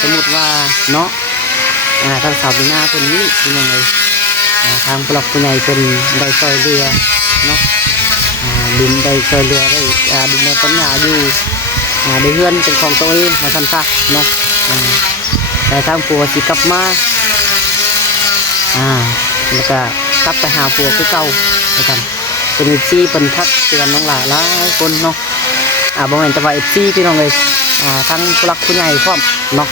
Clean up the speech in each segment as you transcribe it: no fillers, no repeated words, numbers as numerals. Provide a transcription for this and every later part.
สมมติว่าเนาะทางสาวมีนาเป็นนี้เป็นยังไงทางผู้หลักผู้ใหญ่เป็นได้ซอยเรือเนาะดินได้ซอยเรือได้ดินในต้นหญ้าอยู่ได้เฮือนเป็นของตัวเองมาทันตาเนาะแต่ทางผัวสิกลับมาแล้วก็กลับไปหาผัวคือเก่าไปทำเป็นซีเป็นทักเตือนน้องหลายคนเนาะบางแห่งจะว่าซีพี่น้องเลยทั้งผู้หลักผู้ใหญ่พร้อมเนาะ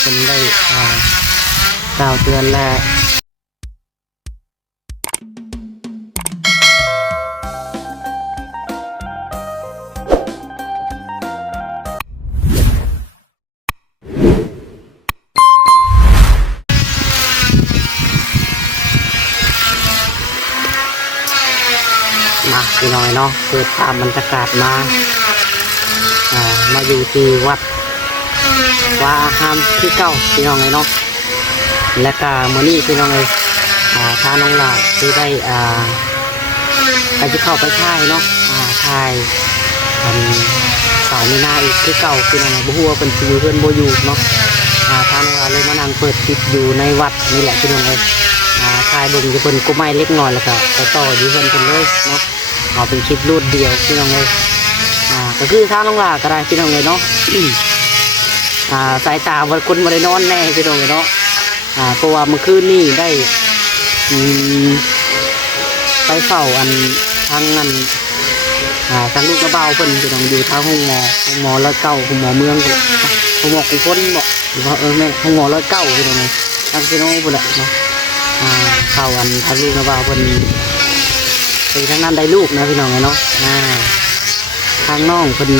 เป็นได้กล่าวเตือนและมาพี่น้อยเนาะเกิดตามบรรยากาศมาอยู่ที่วัดว่าห้ามที่เก้าพี่น้องเลยเนาะและก็เมื่อนี้พี่น้องเลยทางน้องหลาคือได้ไปที่เข้าไปท่ายเนาะท่ายสาวมีนาอีกคือเก่าพี่น้องเลยบัวเป็นฟิวเพื่อนโบอยู่เนาะทางน้องหลาเลยมานั่งเปิดคลิปอยู่ในวัดนี่แหละพี่น้องเลยท่ายเบิ่งจะเป็นกุไม้เล็กน้อยแล้วก็ต่ออยู่เพื่อนเลยเนาะเอาเป็นคลิปรูดเดียวพี่น้องเลยก็คือทางน้องหลาก็ได้พี่น้องเลยเนาะสายตาวันคนมาได้นอนแน่พี่น้องเลยเนาะเพราะว่าเมื่อคืนนี่ได้ไปเฝ้าทางทางลูกกระเบาเพิ่นพี่น้องอยู่ทางห้องหมอร้อยเก้าห้องหมอเมืองห้องหมอกุคนบอกหรือว่าแม่ห้องหมอร้อยเก้าพี่น้องเลยทางซีโน่พุ่นแหละเนาะเข้าทางลูกกระเบาเพิ่นไปทางนั้นได้ลูกนะพี่น้องเลยเนาะทางน้องเพิ่น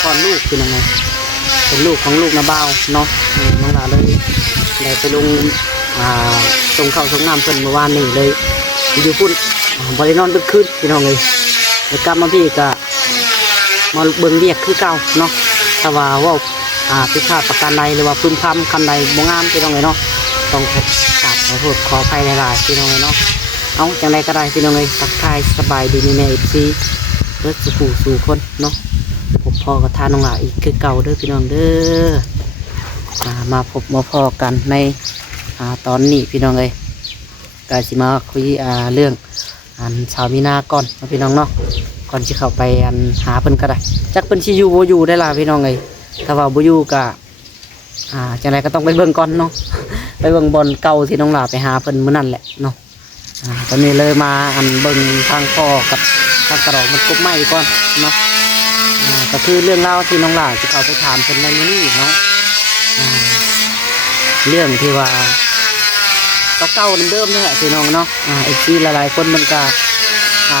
คลอดลูกพี่น้องเลยเป็นลูกของลูกนาบ่าวเนาะน้องหลาเลยได้ไปลงส่งเข้าส่งน้ำเพิ่นเมื่อวานนี่เลยอยู่พุ่นบริโนอนดึกขึ้นพี่น้องเลยแล้วกลับมาพี่ก็มาเบิ่งเวียกคือเก่าเนาะแต่ว่าพิพาทประการใดหรือว่าพื้นคำคำใดบ่งามพี่น้องเลยเนาะต้องกราบขอโทษขออภัยหลายๆพี่น้องเลยเนาะเอาจังไรก็ได้พี่น้องเลยทักทายสบายดีในFCเลิศสู่คนเนาะพบพ่อกับทานน้องหลาอีกคือเก่าเด้อพี่น้องเด้อมาพบมาพอกันในตอนนี้พี่น้องเลยกาสิมาคุยเรื่องชาวมีนาก่อนพี่น้องเนาะก่อนที่เข้าไปหาเพิ่นก็ได้จักเพิ่นชิอยู่โบอยู่ได้ล่ะพี่น้องเลยถ้าว่าโบอยู่ก็จังไรก็ต้องไปเบิ่งก่อนเนาะไปเบิ่งบอลเก่าที่น้องหลาไปหาเพิ่นมื้อนั่นแหละเนาะตอนนี้เลยมาเบิ่งทางพ่อกับทางกระรอกมันกบไม้ก่อนเนาะก็คือเรื่องเล่าที่น้องหลาจะเข้าไปถามเพิ่นในนี้เนาะเรื่องที่ว่าเก่าเดิมๆนี่แหละพี่น้องเนาะไอ้ที่หลายๆคนมันก็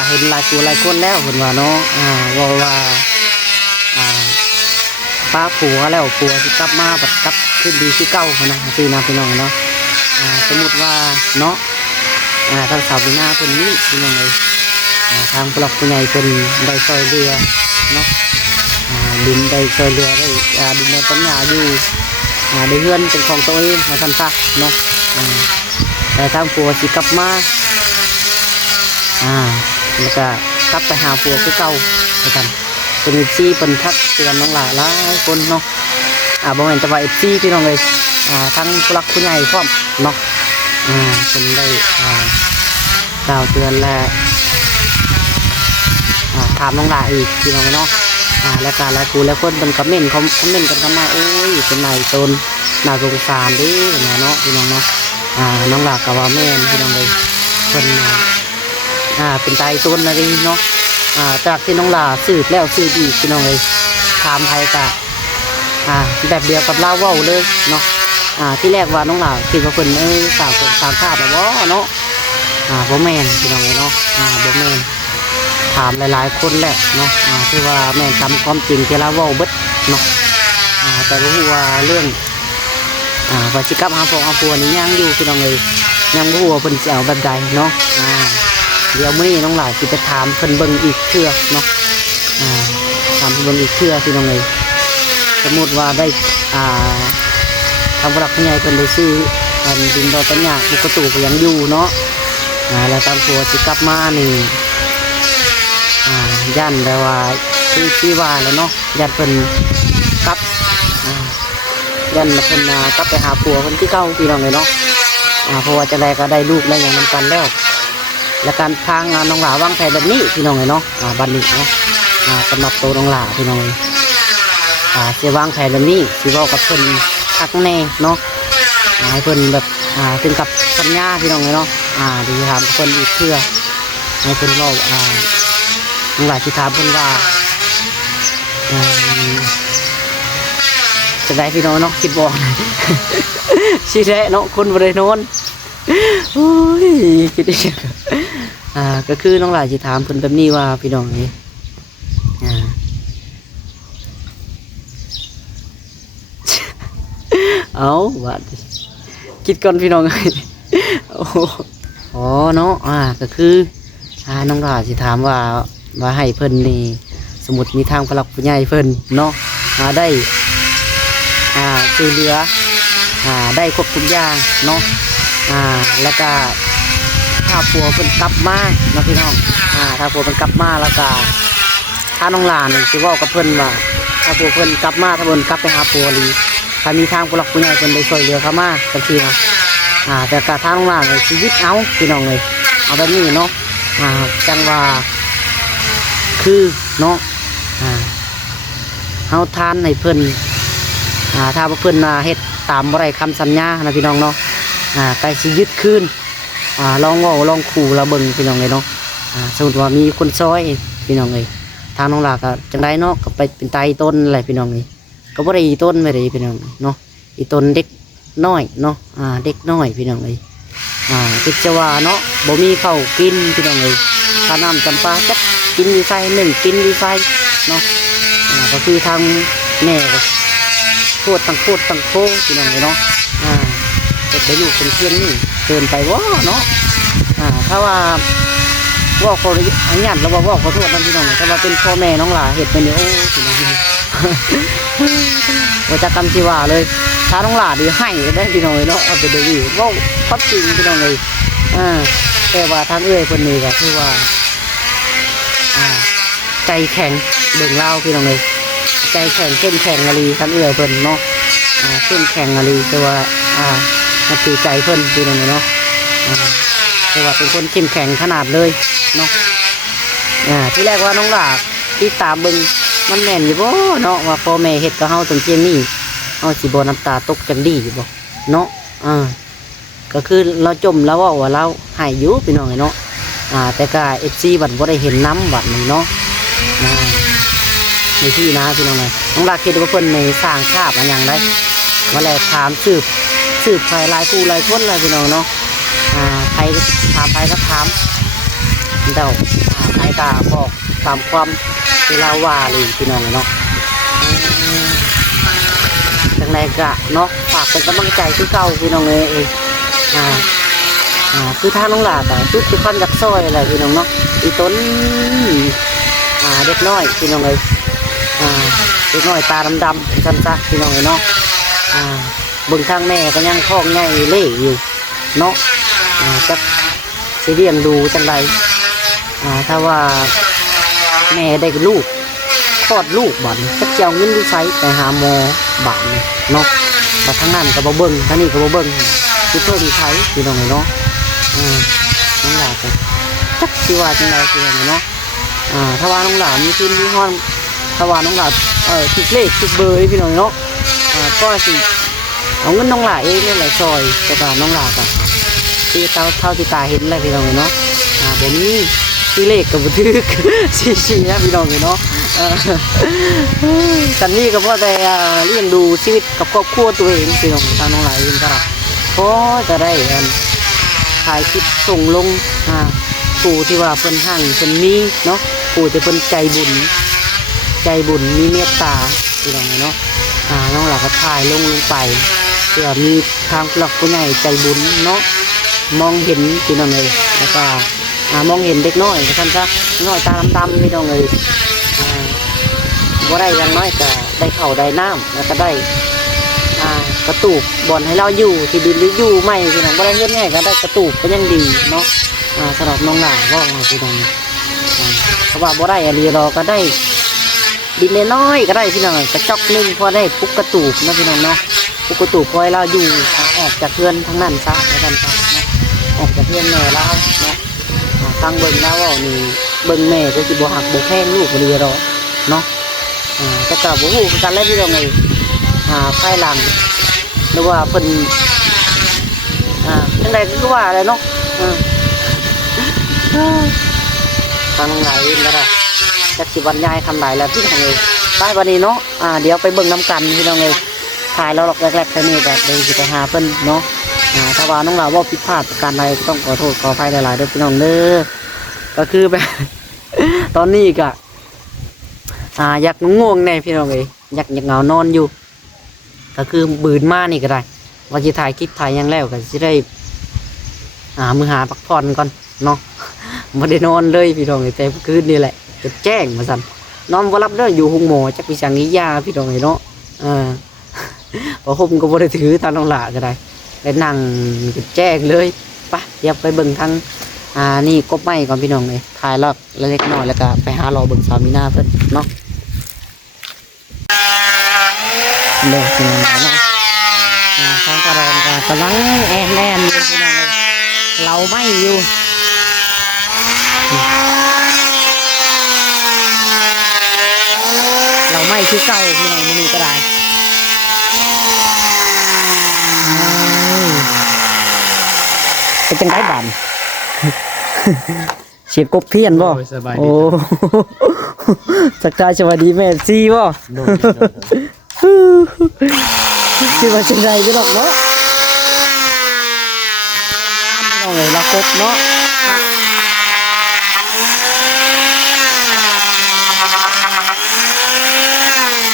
เห็นหลายตัวหลายคนแล้วเห็นว่าเนาะว่าป้าผัวแล้วผัวที่กลับมาแบบกลับขึ้นดีที่เก่านะพี่น้องเนาะสมมติว่าเนาะทางสาวมีนาเป็นนี้พี่น้องเลยทางผู้หลักผู้ใหญ่เป็นได้ซอยเรือเนาะดินได้ซอยเรือได้ดินในต้นหญ้าอยู่ได้เฮือนเป็นของตัวเองมาทันตาเนาะแต่ทางผัวสิกลับมาแล้วก็กลับไปหาผัวคือเก่าไปทำเป็นซีเป็นทักเตือนน้องหลายคนเนาะบางแห่งจะว่าซีพี่น้องเลยทั้งผู้หลักผู้ใหญ่พร้อมเนาะเป็นได้กล่าวเตือนและถามน้องหลายอีกพี่น้องเนาะและการหลายคู่แล้วคนเป็นคอมเมนต์กันกันมาโอ้ยเป็นนายตนน่าสงสารดิเนาะพี่น้องเนาะน้องหลากกับว่าแม่พี่น้องเลยคนเป็นใจโซนอะไรเนาะจากที่น้องหลาสืบแล้วสืบอีกพี่น้องเลยถามไทยกะแบบเดียวกับลาว่าวเลยเนาะที่แรกว่าน้องหลาคิดว่าคนสาวชาติแบบว่าเนาะบ่แม่นพี่น้องเลยเนาะบ่แม่นถามหลายๆคนแหละเนาะที่ว่าแม่นทำความจริงที่ลาว่าวเบิดเนาะแต่รู้ว่าเรื่องว่าสิกับหาพวกเอาปัวนี่ยังอยู่พี่น้องเลยยังบ่ฮู้ว่าเพิ่นสิเอาแบบใดเนาะเดี๋ยวมื้อนี้น้องหลายสิไปถามเพิ่นเบิ่งอีกเทื่อเนาะถามเพิ่นเบิ่งอีกเทื่อพี่น้องเลยสมมุติว่าได้ทางผู้หลักผู้ใหญ่เพิ่นได้ซื้อดินดอกต้นหญ้าปลูกกระตูก็ยังอยู่เนาะแล้วตามปัวสิกลับมานี่ย่านแต่ว่าที่ว่าแล้วเนาะย่านเพิ่นกลับ ยันเพิ่นกลับไปหาผัวเพิ่นคือเก่าพี่น้องเลยเนาะเพราะว่าจะได้ก็ได้ลูกได้หยังนำกันแล้วและการทางน้องหลาวางแผนแบบนี้พี่น้องเลยเนาะบัดนี้เนาะสำหรับตัวน้องหลาพี่น้องสิวางแผนแบบนี้สิเว้ากับเพิ่นคักแน่เนาะให้เพิ่นแบบถึงกับสัญญาพี่น้องเลยเนาะดีถามเพิ่นอีกเทื่อให้เพิ่นเว้าน้องหลาสิถามเพิ่นว่าจะได้พี่น้องเนาะคิดบอกสิแท้เนาะคนบ่ได้นอนโอ้ยคิดได้ก็คือน้องหลาสิถามเพิ่นแบบนี้ว่าพี่น้องนี่เอาว่าคิดก่อนพี่น้องอ๋อเนาะก็คือน้องหลาสิถามว่าให้เพิ่นนี่สมมุติมีทางผู้หลักผู้ใหญ่เพิ่นเนาะได้ช่วยเหลือได้ครบทุกอย่างเนาะแล้วก็ถ้าผัวเพิ่นกลับมาเนาะพี่น้องถ้าผัวเพิ่นกลับมาแล้วก็ถ้าน้องหลานสิเว้ากับเพิ่นว่าถ้าผัวเพิ่นกลับมาถ้าเพิ่นกลับไปหาผัวหรือถ้ามีทางผู้หลักผู้ใหญ่เพิ่นได้ช่วยเหลือเขามาจังซี่นะแต่ก็ทางน้องหลานชีวิตเอาพี่น้องเลยเอาแบบนี้เนาะจังว่าคือเนาะเฮาทานให้เพิ่นถ้าเพิ่นเฮ็ดตามบ่ได้คำสัญญานะพี่น้องเนาะใกล้สิยึดคืนลองเว้าลองขู่ละเบิ่งพี่น้องเลยเนาะสมมุติว่ามีคนซอยพี่น้องเลยทางน้องหลาก็จังได๋เนาะก็ไปเป็นไตต้นอะไรพี่น้องเลยก็บ่ได้อีต้นไม่ได้พี่น้องเนาะอีต้นเด็กน้อยเนาะเด็กน้อยพี่น้องเลยคิดจะว่าเนาะบ่มีข้าวกินพี่น้องเลยถ้าน้ำจำปาจักกินอยู่ไสหนึ่งกินอยู่ไสเนาะก็คือทางแม่ก็โคตรตั้งโคพี่น้องเลยเนาะจะไปอยู่เป็นเพื่อนนี่เกินไปว่าเนาะถ้าว่าคนอันยันเราว่าขอโทษนั่นพี่น้องถ้าว่าเป็นพ่อแม่น้องหลาเห็ดไปเนี่ยโอ้พี่น้องว่าจะกำชีว่าเลยถ้าน้องหลาดีให้ได้พี่น้องเลยเนาะเอาไปดูดิว่าพัดจริงพี่น้องเลยแต่ว่าทางเอื้อยคนนี้ก็คือว่าใจแข็งเบิ่งเล่าพี่น้องเลยใจแข็งเข้มแข็งอะไรทางเอื้อยเพิ่นเนาะเข้มแข็งอะไรแต่ว่ามันคือใจเพิ่นพี่น้องเลยเนาะแต่ว่าเป็นคนเข้มแข็งขนาดเลยเนาะที่แรกว่าน้องหลาที่ตามเบิ่งมันแม่นอยู่บ่เนาะว่าพ่อแม่เฮ็ดกับเฮาตรงเที่ยงนี้เฮาสิบ่น้ำตาตกจังดีอยู่บ่เนาะก็คือเราจมแล้วว่าเราให้อยู่พี่น้องเนาะแต่ก็ FC บัดบ่ได้เห็นน้ำบัดนี้เนาะในที่นะพี่น้องเลยน้องหลาคิดว่าเพิ่นในสร้างภาพอะไรอย่างไรมาแล้วถามสืบใครหลายคู่หลายคนเลยพี่น้องเนาะใครถามใครก็ถามเดาใครก็บอกตามความที่เราว่าเลยพี่น้องเนาะจังไรกะเนาะฝากเป็นกำลังใจที่เก่าพี่น้องเลยคือท่าน้องหลาแต่ชุดที่ค่อนยักษ์ซอยอะไรพี่น้องเนาะอีต้นเด็กน้อยพี่น้องเลยเด็กน้อยตาดำๆสั้นๆพี่น้องเลยเนาะเบิ่งทางแม่ก็ยังท้องใหญ่เล่อยู่เนาะจะเลี้ยงดูจังไรถ้าว่าแม่ได้ลูกคลอดลูกบ้านจะเจ้าเงินดูใช้ไปหาหมอบ้านเนาะมาทางนั้นก็บ่เบิ่งทางนี้ก็บ่เบิ่งคือเพิ่งใช้พี่น้องเลยเนาะน้องหลาก็จักสิว่าจังไรพี่น้องเนาะถ้าว่าน้องหลามีทุนมีห้องถ้าว่าน้องหลาติดเลขติดเบอร์พี่น้องเนาะก็สิเอาเงินน้องหลาเองนี่แหละซอยแต่ว่าน้องหลาก็ที่เท่าที่ตาเห็นเลยพี่น้องเนาะผมนี่ที่เลขกับบันทึกชี้นะพี่น้องเนาะกันนี่ก็เพราะแต่เลี้ยงดูชีวิตกับครอบครัวตัวเองพี่น้องทางน้องหลาเองก็พอจะได้ถ่ายคลิปส่งลงปู่ที่ว่าเพิ่นหั่งเพิ่นมีเนาะปู่ที่เพิ่นใจบุญมีเมตตาพี่น้องเนาะน้องหลาก็ถ่ายลงไปเพื่อมีทางผู้หลักผู้ใหญ่ใจบุญเนาะมองเห็นพี่น้องเลยแล้วก็มองเห็นเด็กน้อยท่านซะน้อยตาดำๆพี่น้องเลยบ่ได้ยังน้อยแต่ได้เข่าได้น้ำแล้วก็ได้กระตูบบอลให้เราอยู่ที่ดินหรืออยู่ไม่พี่น้องบ่ได้เงินง่ายก็ได้กระตูบก็ยังดีเนาะสำหรับน้องหลาว่าพี่น้องเพราะว่าบ่ได้อะไรเราก็ได้ดินน้อยก็ได้พี่น้องกระจอกนึงพอได้ปุ๊กกระตูบนะพี่น้องเนาะ ปกติพอยเราอยู่ออกจากเพื่อนทั้งนั้นซะแล้วกันครับเนาะออกจากเพื่อนแม่เราเนาะฟังเบิ่งแล้วว่านี่เบิ่งแม่ก็สิบ่หักบ่แพงลูกบ่ดีหรอกเนาะแต่ก็บ่ฮู้คือกันแล้วพี่น้องเอ้ยภายหลังหรือว่าเพิ่นจังได๋ก็ว่าแหละเนาะทางไหนก็ได้จักสิบรรยายคำใดแล้วพี่น้องเอ้ยไปวันนี้เนาะเดี๋ยวไปเบิ่งน้ำกันพี่น้องเอ้ยถ่ายแล้วหลอกแรกๆไปนี่ก็เดี๋ยวสิไปหาเพิ่นเนาะถ้าว่าน้องเราว่าผิดพลาดประการใดต้องขอโทษขออภัยหลายๆด้วยพี่น้องเด้อก็คือแบบ ตอนนี้ก็อยากง่วงแน่พี่น้องเอ้ยอยากเหงานอนอยู่ก็คือบืนมานี่ก็ได้ว่าจะถ่ายคลิปถ่ายยังแล้วก็จะได้มือหาพักผ่อนก่อนเนาะไม่ได้นอนเลยพี่น้องเอ้ยแต่คืนนี่แหละจะแจ้งมาสั่นนอนบ่รับเด้ออยู่ห้องหมอจักวิสังนิยาพี่น้องเอ้ยเนาะพอห่มก็บ่ได้ถือตาน้องหล่าก็ได้ได้นั่งก็แจ้งเลยไปเดี๋ยวไปเบิ่งทั้งนี่กบไม้ก่อนพี่น้องเลยถ่ายรอบเล็กน้อยแล้วก็ไปหารอเบิ่งสาวมีนาเพิ่นเนาะเด้อพี่น้องเนาะทางกระรองก็กำลังแอนอยู่พี่น้องเลยเราไม่อยู่เราไม่คือเก่าพี่น้องมันนี่ก็ได้เป็นจังได๋บั่นเสียบกบเพี้ยนบ่โอ้สักทายสวัสดีแม่ซีบ่คือว่าจังได๋พี่น้องเนาะพี่น้องเอ้ยละกบเนาะ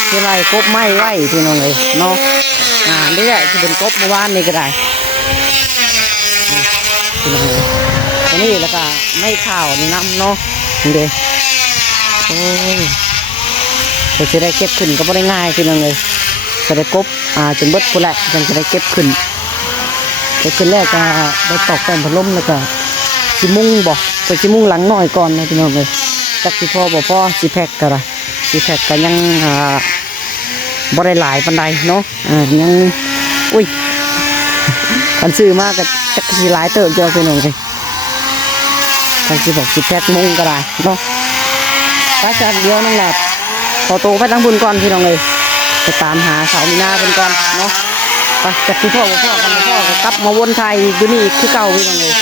คือไรกบไม้ไว้พี่น้องเอ้ยเนาะนี่แหละคือเป็นกบเมื่อวานนี่ก็ได้พี่น้องเอ้ยตรงนี้แล้วก็ไม่ข่าวนี่น้ำเนาะนี่เด้โอ้ยจะได้เก็บขึ้นก็ไม่ได้ง่ายพี่น้องเลยจะได้กบจนเบิดพุ่นแหละจะได้เก็บขึ้นแล้วก็ได้ตอกแต่พัดลมแล้วก็ชิมุ้งบอกไปชิมุ้งหลังหน่อยก่อนนะพี่น้องเลยจักสิพอบ่พอสิแพ็กก็ได้สิแพ็กก็ยังบ่ได้หลายปานใดเนาะยังอุ้ยคันซื้อมากก็จักสิหลายเติบเจอพี่น้องเลยคันสิบอกสิแพ็กมุ้งก็ได้เนาะถ้าจากเดียวนั่นแหละพอโตไปตั้งบุญก่อนพี่น้องเลยไปตามหาสาวมีนาเป็นก่อนเนาะไปจักสิพ่อบ่พ่อกันบ่พ่อก็กลับมาวนไทยอยู่นี่คือเก่าพี่น้องเลย